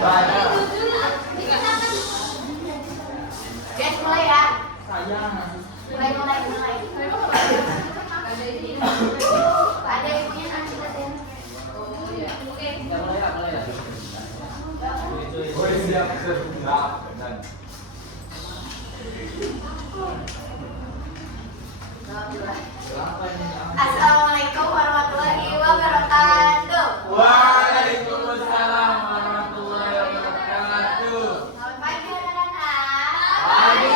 Guys, mulai ya. Sayang. Mulai. Ada ibunya nanti katanya. Oh iya. Oke. Kita mulai ya. Oh siap. Enggak, benar. Assalamualaikum warahmatullahi wabarakatuh. Waalaikumsalam warahmatullahi wabarakatuh. Selamat pagi anak-anak. Pagi.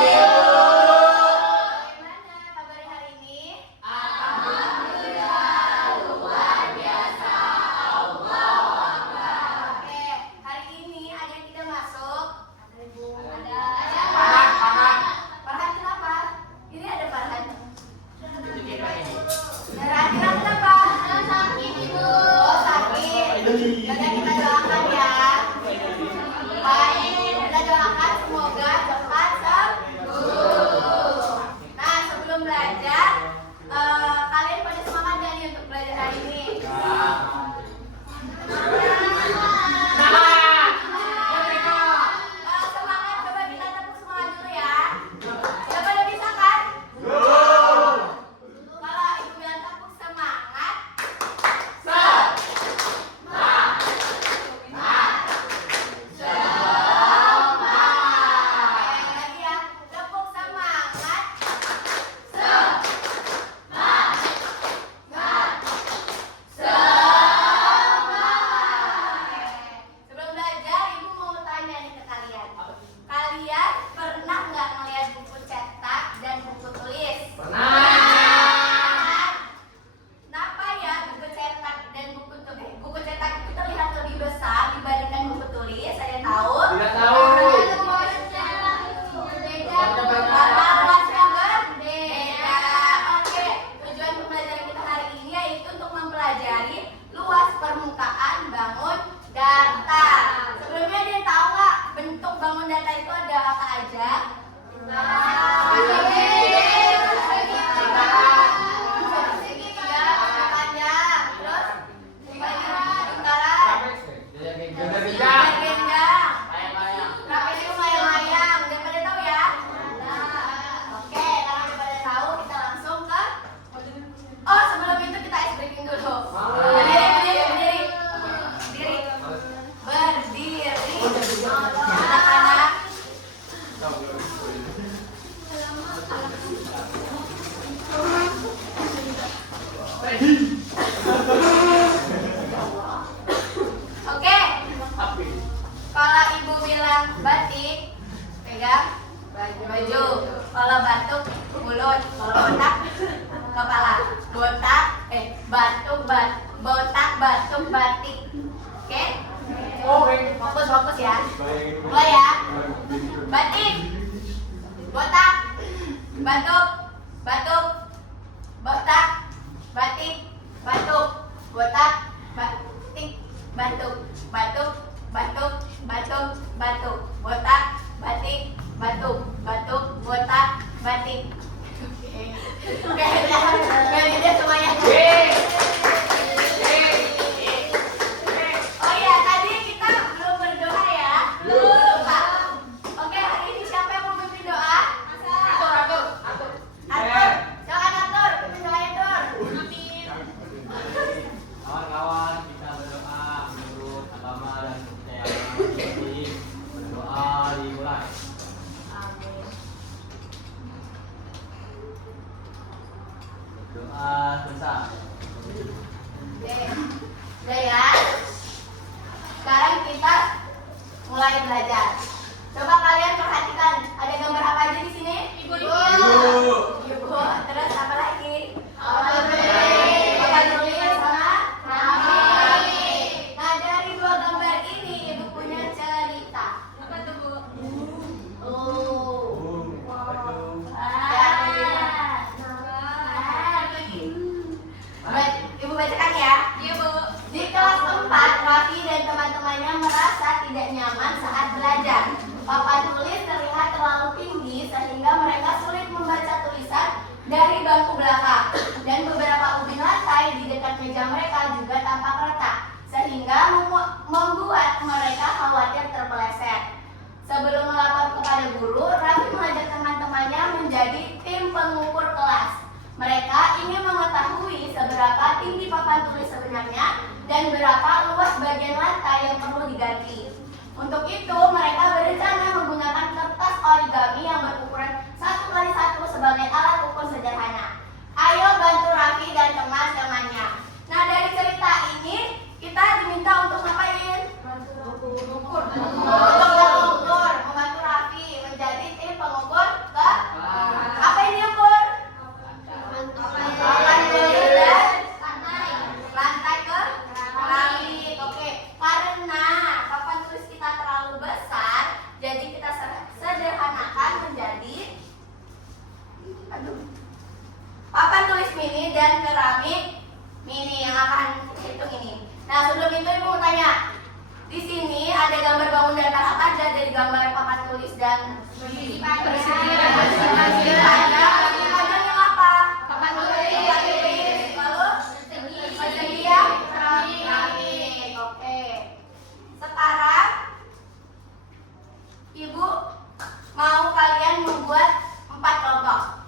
Bagaimana kabar hari ini? Oke, hari ini ada yang tidak masuk. Ada Ibu, ada siapa? Farhan kenapa? Ini ada Farhan. Kira-kira kenapa? Sakit Ibu. Oh sakit. Jadi kita doakan ya. Baik, kita doakan semoga cepat sembuh. Nah sebelum belajar, kalian pada semangat gak nih untuk belajar hari ini? Semangat, coba kita tepuk semangat dulu ya. Coba udah bisa kan? Kalau ibu bilang tepuk semangat, lagi ya, tepuk semangat. Sebelum belajar, ibu mau tanya nih ke kalian. Kalian pernah nggak ngeliat buku cetak dan buku tulis? Kenapa ya buku cetak dan buku cetak itu terlihat lebih besar dibandingkan buku tulis? Ada yang tahu? Tidak tahu. Karena luasnya berbeda. Oke, tujuan pembelajaran kita hari ini yaitu untuk mempelajari luas permukaan bangun datar. Sebelumnya dia tahu nggak bentuk bangun datar itu ada apa aja? Panjang, terus lingkaran, Gajah-gajah. gendang. Layang-layang. Trapez itu layang-layang, udah pada tahu ya? Oke, karena udah pada tahu, kita langsung ke. Oh, sebelum itu kita ice breaking dulu. Berdiri. Anak-anak. Oke, kalau ibu bilang batik, pegang baju. Kalau batuk, mulut. Kalau botak, kepala. Botak, batuk, batik. Oke? Fokus ya. Mulai ya. Batik, botak, batuk, botak, batik, batuk, botak, batik, batuk, botak, batik, botak, batik. Kayaknya dia semuanya. Oh iya, tadi kita belum berdoa ya. Lupa. Oke, hari ini siapa yang mau memimpin doa? Atur. Silakan atur. Pimpin doanya, Tur. Amin. Kawan-kawan, kita berdoa menurut agama dan kepercayaan. Jadi berdoa dimulai. Amin. Doa selesai. Oke. Udah ya. Sekarang kita mulai belajar. Coba kalian perhatikan, ada gambar apa aja di sini? Ibu. Terus apa lagi? Bapak nulis sama Nami. Nah, dari dua gambar ini ibu punya cerita. Apa tuh, Bu? Ibu bacakan ya. Iya, Bu. Di kelas 4, Raffi dan teman-temannya merasa tidak nyaman saat belajar. Papan tulis terlihat terlalu tinggi sehingga mereka sulit membaca tulisan dari bangku belakang. Dan beberapa ubin lantai di dekat meja mereka juga tampak retak, sehingga membuat mereka khawatir mengukur, membantu Raffi menjadi tim pengukur ke apa ini ukur? Papan tulis dan lantai ke langit. Oke, karena papan tulis kita terlalu besar, jadi kita sederhanakan menjadi papan tulis mini dan keramik mini yang akan hitung ini. Nah, sebelum itu Ibu mau tanya. Di sini ada gambar bangun datar apa aja dari gambar papan tulis dan persegi panjang yang apa? Papan tulis. Lalu persegi yang keramik. Oke. Sekarang Ibu mau kalian membuat 4 kelompok.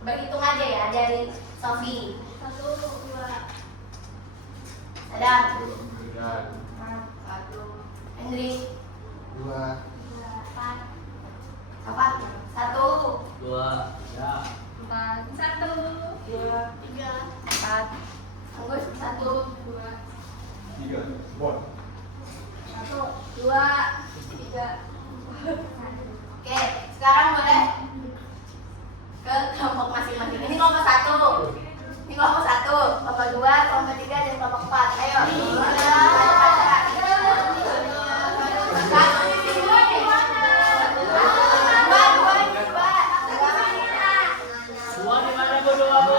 Berhitung aja ya dari Sofi. 1, 2. Sadam. 1. Hendrik. 2. 4. Apa? 1. 2. Ya. 4. 1. 2. 3. 4. Anggus 1. 2. 3. Bot. 1. 2. 3. Oke, sekarang boleh ke kelompok masing-masing. Ini kelompok 1. Ini kelompok 1, kelompok 2, kelompok 3, dan kelompok 4. Ayo. Dua di mana Bu? Dua Bu.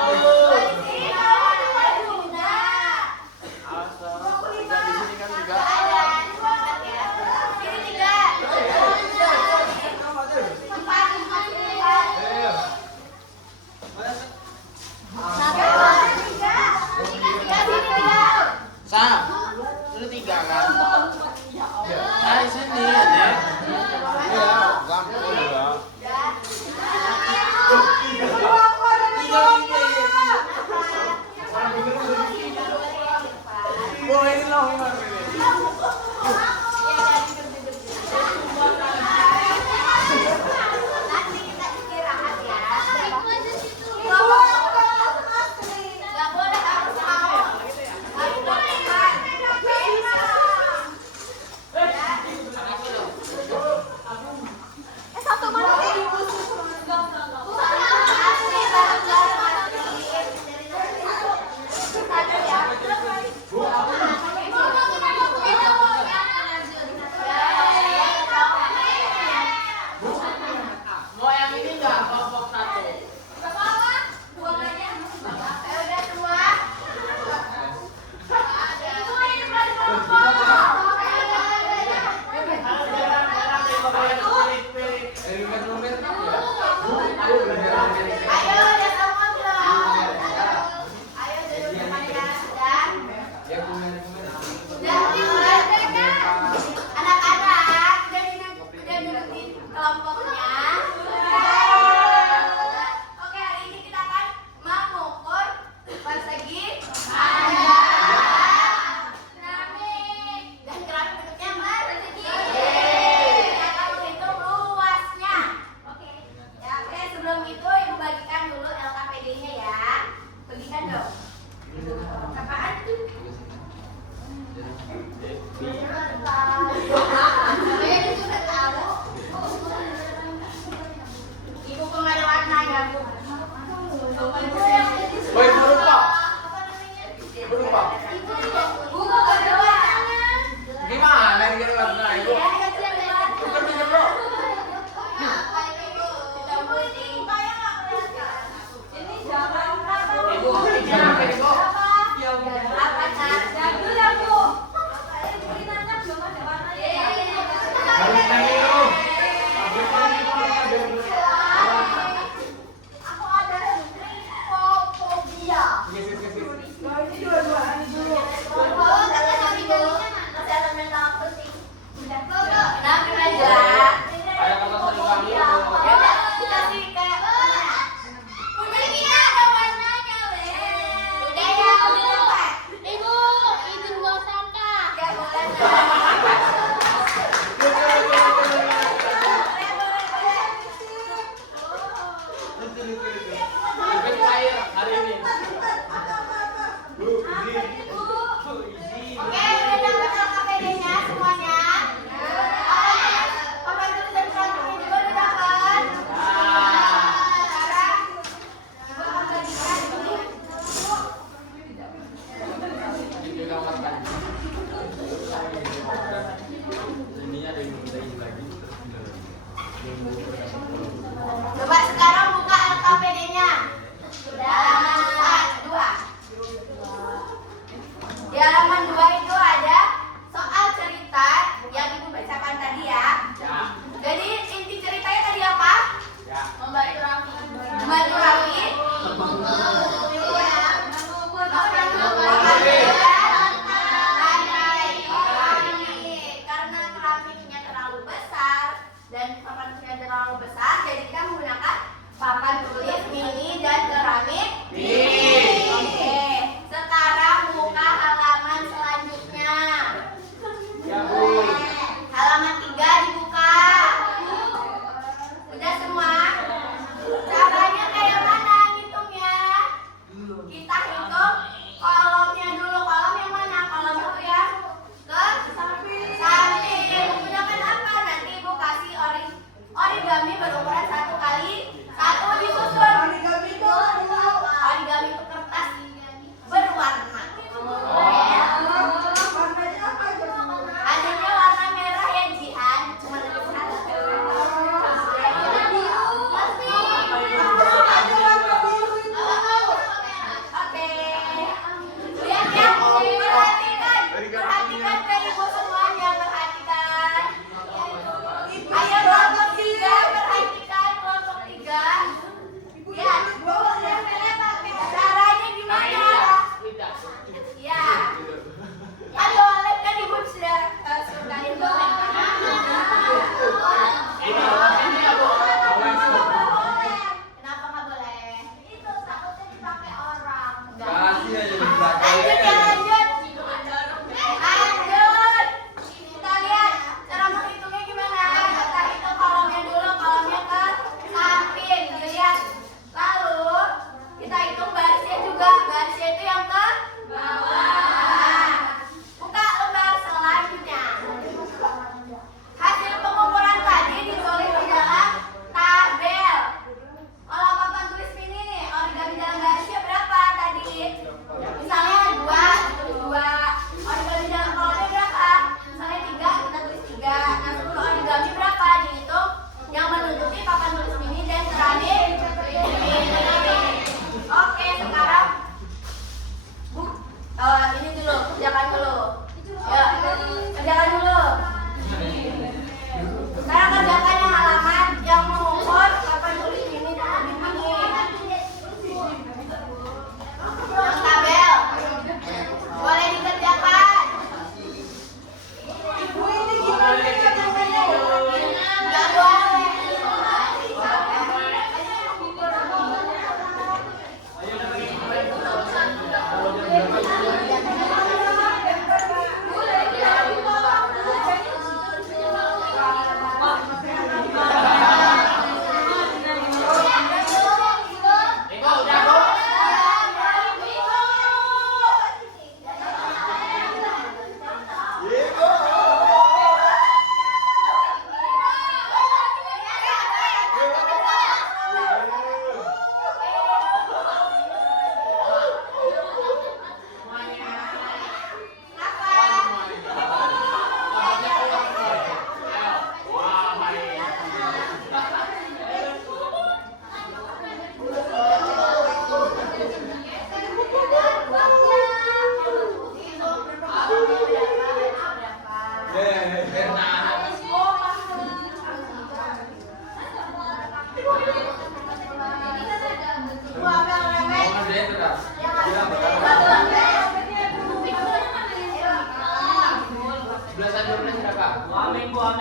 Di sini kan juga. Sam, lu 3 kan? Nah, di sini.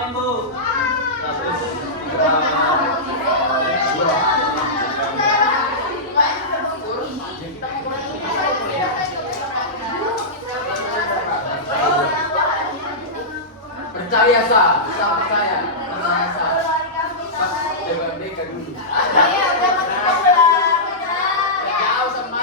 Amin, Bu. Percaya sa, bisa percaya. Percaya sa. Coba mereka dulu. Ayo, udah masuk ke pulang. Jauh sama.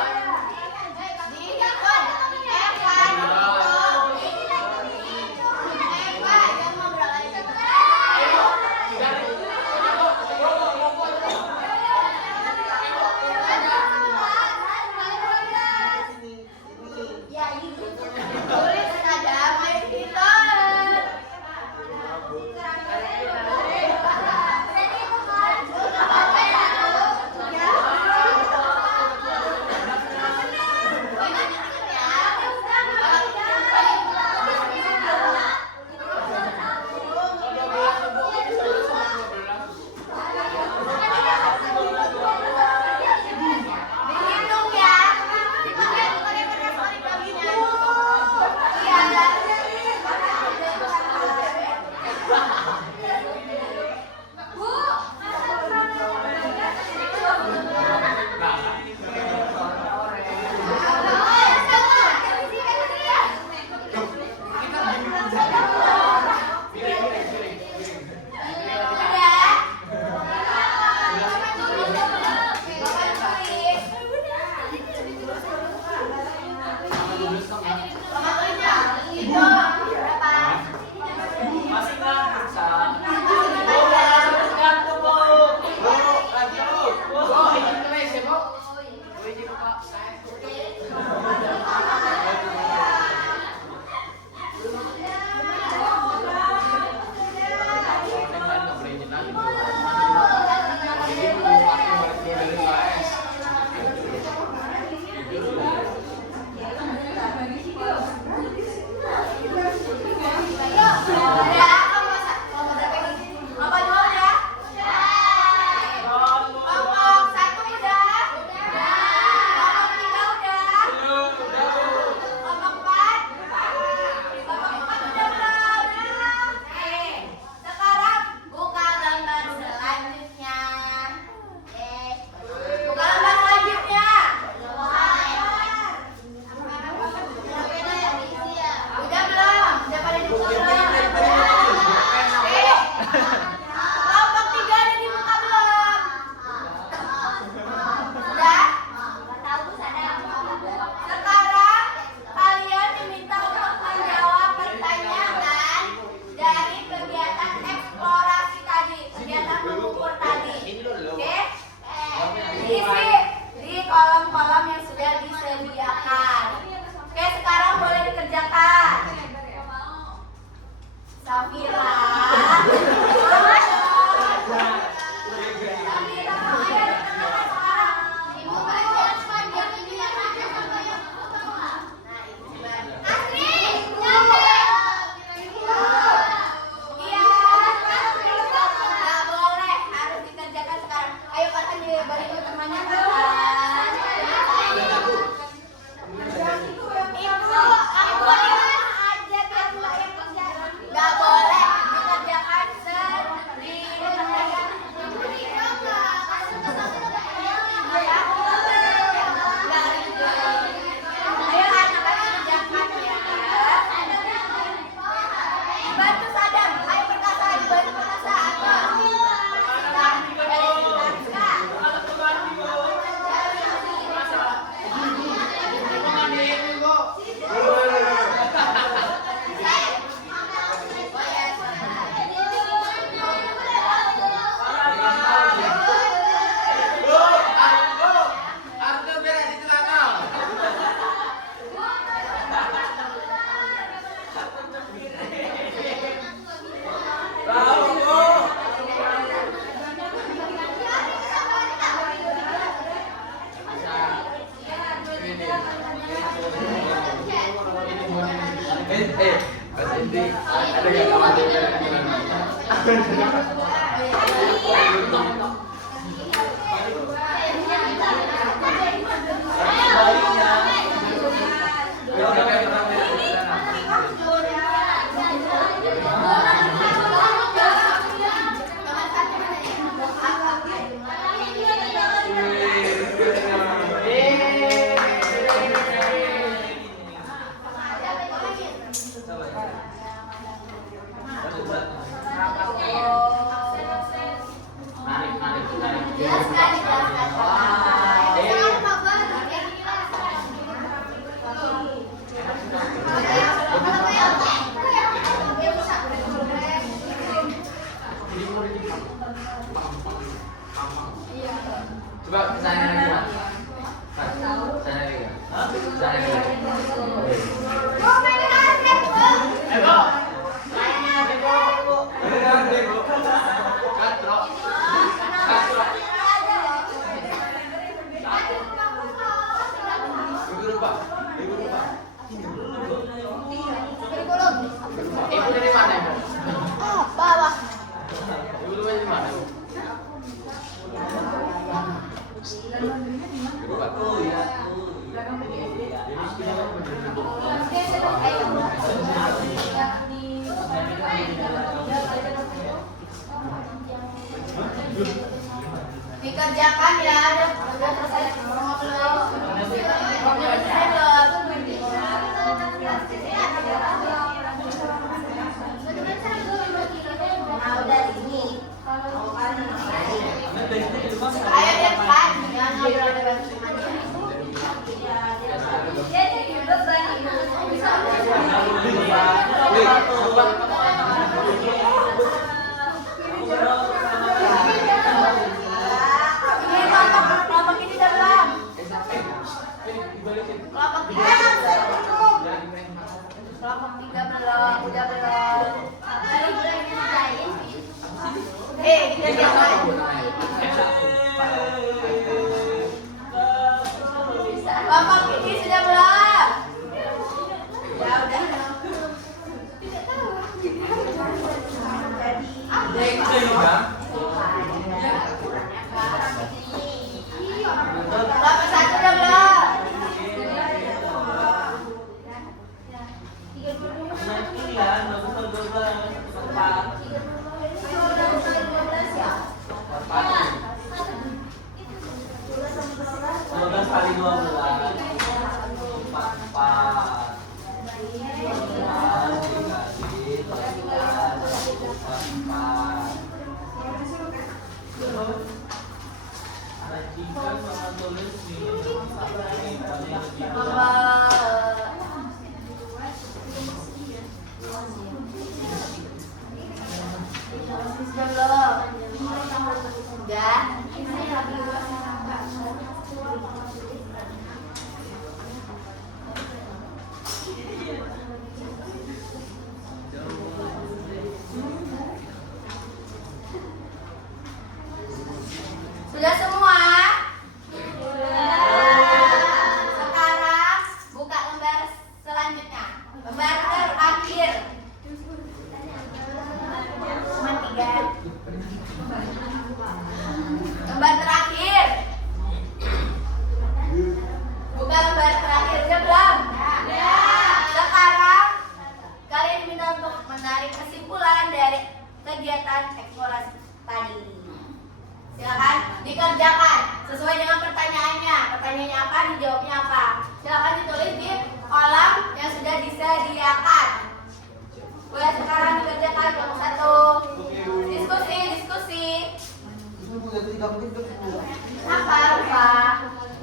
Ada yang Coba kesana lagi mas. Mas, kesana lagi. Kesana lagi. Katro. Katro. Ibu lupa. Ibu lupa. Ibu dari mana ibu? Bawah. Ibu dari mana? Ibu Pak. Oh iya. Dikerjakan ya, udah selesai semua belum? Udah selesai belum? Nah, udah ini. Ayo depan, jangan ngobrol depan semuanya. Ini kelompok ini udah belum? Kelompok 3 Kelompok 3 belum, udah belum. Ayo boleh ngerjain. Kita jangan. Kelompok ini sudah belum? Ya udah. Kelompok 1 udah belum? Sudah semua? Sekarang buka lembar selanjutnya. Lembar terakhir. Cuma 3. Lembar terakhir. Buka lembar terakhir. Udah belum? Sekarang kalian diminta untuk menarik kesimpulan dari kegiatan eksplorasi tadi. Silakan dikerjakan sesuai dengan pertanyaannya. Pertanyaannya apa, dijawabnya apa. Silakan ditulis di kolam yang sudah disediakan. Boleh sekarang dikerjakan kelompok 1. Diskusi. Apa lupa?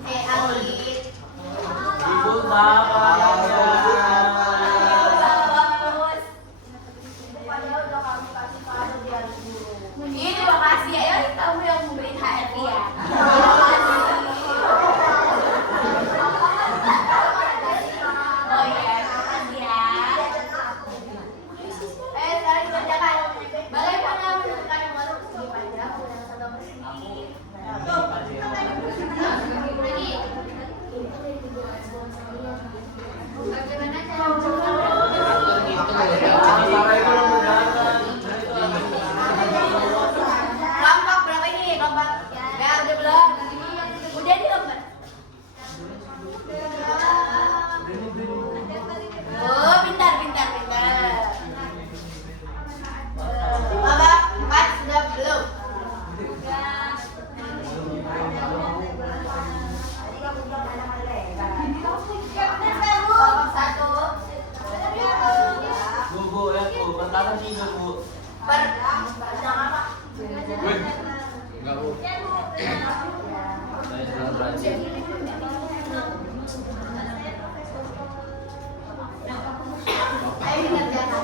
Alif. Ibu bapak. Bagus. Padahal udah kamu kasih kado dia. Ini terima kasih ya, kamu yang memberi hadiah. Oh iya, makasih ya. Sekarang dikerjakan. Bagaimana menentukan yang baru segi panjang dan satu persegi? Bagaimana cara kelompok berapa ini? Kelompok ya udah belum? Udah di lembar. Oh, pintar. Kelompok 4 sudah belum? Kelompok 1. Bu, ya bu, pertama sih bu. Pertama apa? Enggak bu. Saya sedang belajar. Ayo dikerjakan.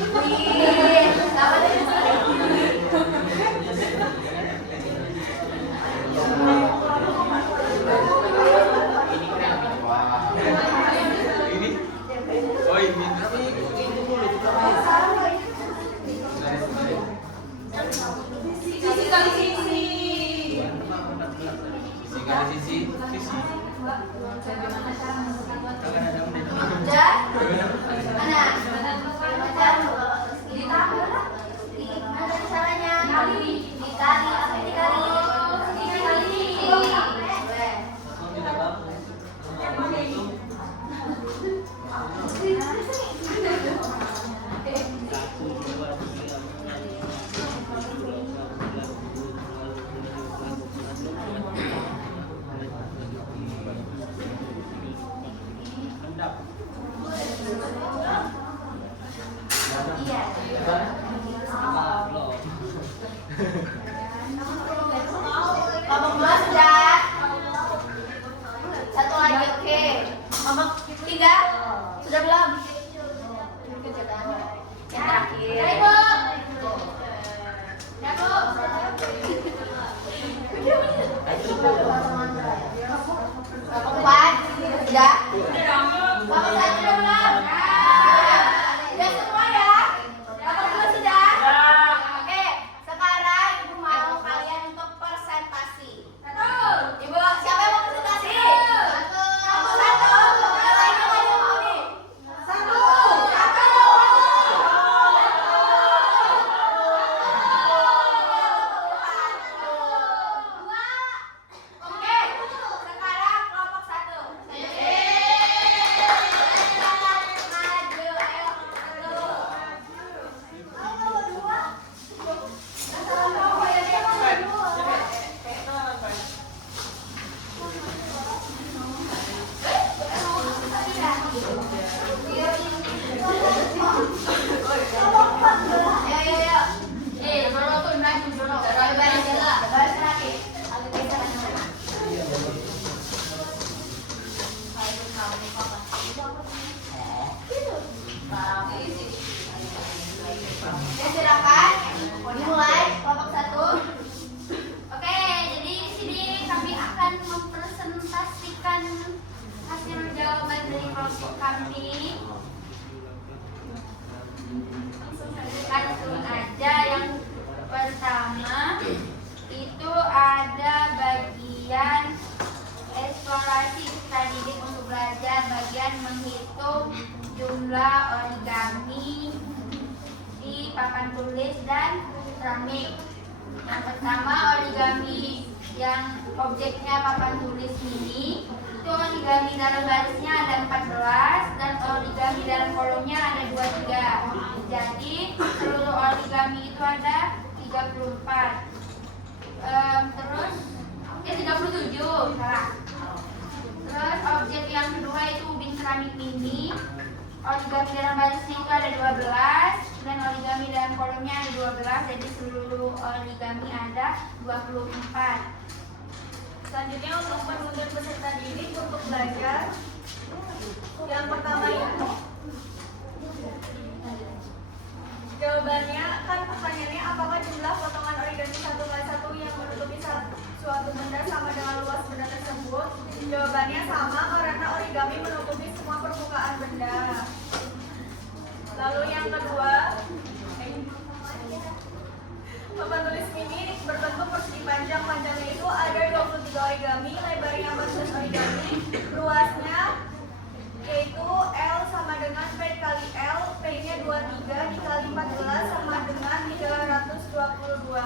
Wih, sama dari Ini. Oh ini. sisi kali sisi. Sisi kali sisi. Udah? Mana? Belajar ditambah lah. Gimana caranya? Dikali apa dikali? Dikali. Boleh. Iya. Kelompok 2 sudah. Satu lagi, oke. Kelompok 3 sudah belum? Yang terakhir. Ya, Ibu. Ya, Bu. Kelompok 4 sudah. Kelompok 1 sudah belum? Sudah semua ya? Kelompok 2 sudah? Oke, sekarang Ibu mau kalian untuk presentasi. Ibu, siapa yang mau presentasi? Kelompok 1. Yang lainnya mana mau nih? Satu. Oke, sekarang kelompok 1. Maju, ayo. Ya, silakan. Dimulai kelompok 1. Oke, jadi di sini kami akan mempresentasikan hasil jawaban dari kelompok kami. Langsung aja, yang pertama itu ada bagian eksplorasi kita didik untuk belajar, bagian menghitung jumlah origami di papan tulis dan keramik. Yang pertama, origami yang objeknya papan tulis ini, itu origami dalam barisnya ada 14 dan origami dalam kolomnya ada 23. Jadi seluruh origami itu ada 34. Terus 37, salah. Terus objek yang kedua itu ubin keramik mini. Origami dalam barisnya itu ada 12 dan origami dalam kolomnya ada 12, jadi seluruh origami ada 24. Selanjutnya untuk menuntut peserta didik untuk belajar, yang pertama itu jawabannya kan pertanyaannya apakah jumlah potongan origami 1 kali 1 yang menutupi suatu benda sama dengan luas benda tersebut. Jawabannya sama karena origami menutupi semua permukaan benda. Lalu yang kedua, papan tulis mini berbentuk persegi panjang. Panjangnya itu ada 23 origami, lebarnya 14 origami, luasnya yaitu L sama dengan P kali L, P-nya 23 dikali 14 sama dengan 322.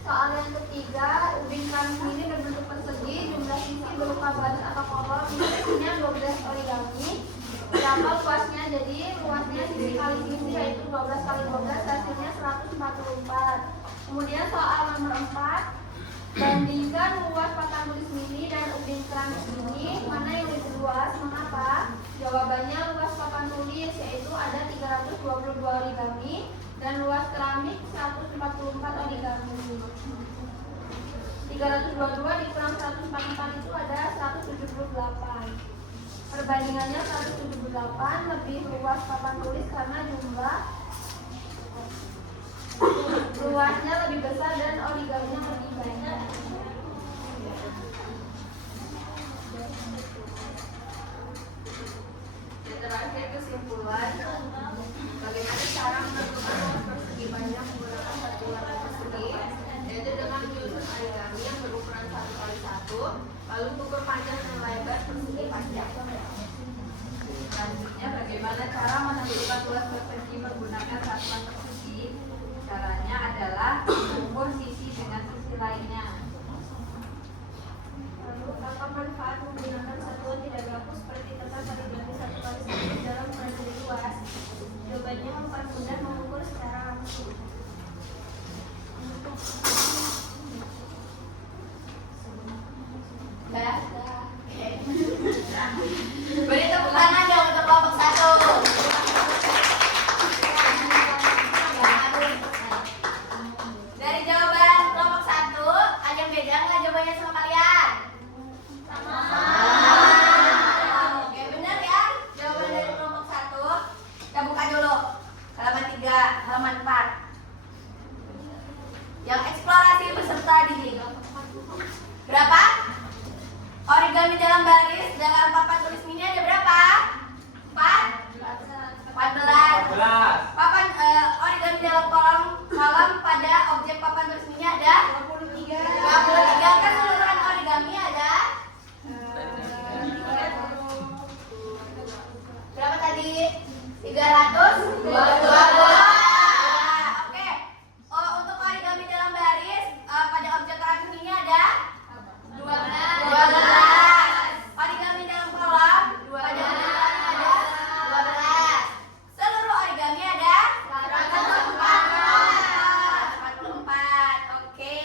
Soal yang ketiga, ubin keramik mini berbentuk persegi, jumlah sisi berupa badan atau kolom, isinya 12 origami. Berapa luasnya? Jadi luasnya sisi kali sisi yaitu 12 kali 12, hasilnya 144. Kemudian soal nomor 4, bandingkan luas papan tulis mini dan ubin keramik mini, mana yang lebih luas, mengapa? Jawabannya luas papan tulis yaitu ada 322 origami dan luas keramik 144 origami. 322 dikurang 144 itu ada 178. Perbandingannya 178, lebih luas papan tulis karena jumlah luasnya lebih besar dan origaminya lebih banyak. Yang terakhir kesimpulan, bagaimana cara menentukan luas persegi panjang menggunakan satu warna persegi, yaitu dengan menyusun origami yang berukuran 1x1, lalu mengukur panjang dan lebar persegi panjang. Selanjutnya, bagaimana cara menentukan luas persegi menggunakan satuan persegi? Caranya adalah mengukur sisi dengan sisi lainnya. Lalu, apa manfaat menggunakan satuan tidak baku seperti tata origami 1x1 dalam mempelajari luas? Jawabannya mempermudah mengukur secara langsung. Beri tepuk tangan dong untuk kelompok 1. Dari jawaban kelompok 1, ada yang beda nggak jawabannya sama kalian? Sama. Oke, benar ya? Jawaban dari kelompok 1. Kita buka dulu. Halaman 3, halaman 4. Yang eksplorasi beserta didik. Berapa? Origami dalam baris dalam papan tulis mini ada berapa? 14. Papan origami dalam kolom pada objek papan tulis mini ada 23. Keseluruhan origami ada berapa tadi? 320. Oke. Untuk origami dalam baris pada objek terakhir ini ada 12. Origami dalam kolom pada objek terakhir ada 12. Seluruh origami ada 44. Oke.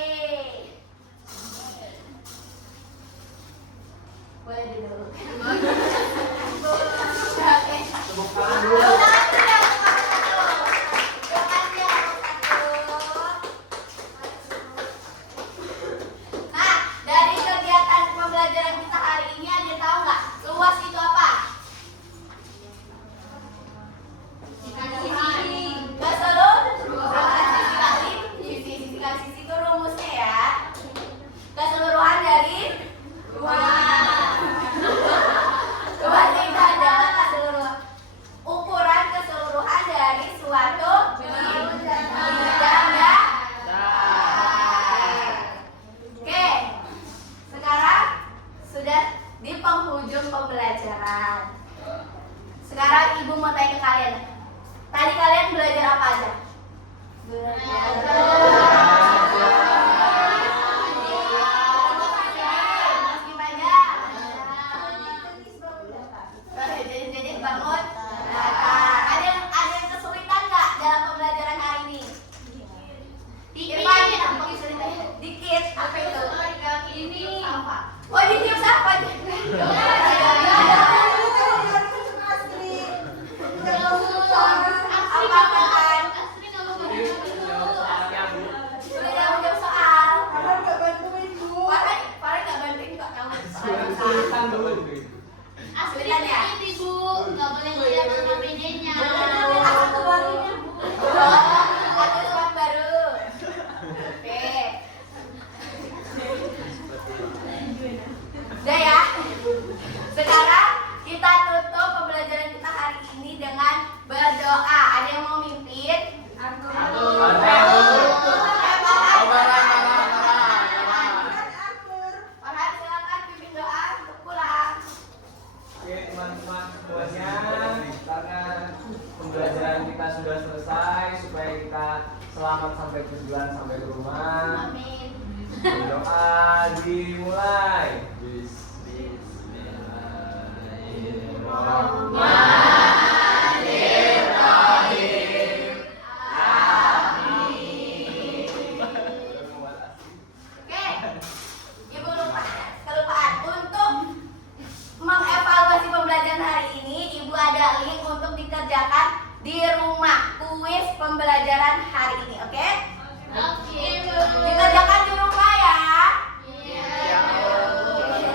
Boleh dulu. Oke. Tepuk tangan dulu. Nah, dari kegiatan pembelajaran kita hari ini ada yang tahu nggak luas itu apa? Keseluruhan sisi kali sisi itu rumusnya ya. Keseluruhan dari luas. Luas itu adalah keseluruhan ukuran keseluruhan dari suatu bidang ya. Oke, sekarang sudah di penghujung pembelajaran. Sekarang ibu mau tanya ke kalian. Tadi kalian belajar apa aja? Jadi bangun. Ada yang kesulitan nggak dalam pembelajaran hari ini? Dikit. Apa itu? Oh, dikit siapa? Apa kan? Sudah jawab soal. Farhan nggak bantuin kok kamu. Kesulitan dulu. Kesulitan ya? Ibu, nggak boleh lihat nama PD-nya. Aku surat baru. Oke. Udah ya. Sekarang kita tutup pembelajaran kita hari ini dengan berdoa. Ada yang mau mimpin? Farhan, silakan pimpin doa untuk pulang. Oke teman-teman semuanya, karena pembelajaran kita sudah selesai, supaya kita selamat sampai tujuan, sampai ke rumah. Amin. Berdoa dimulai. Oke, ibu lupa kelupaan untuk mengevaluasi pembelajaran hari ini. Ibu ada link untuk dikerjakan di rumah, kuis pembelajaran hari ini. Oke? Dikerjakan di rumah ya.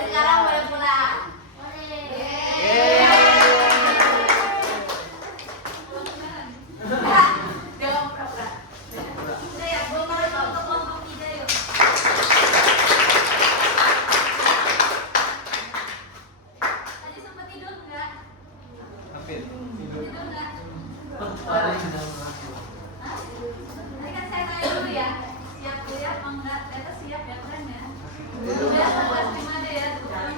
Sekarang boleh pulang. ya. Siap kuliah apa enggak? Ternyata siap ya, keren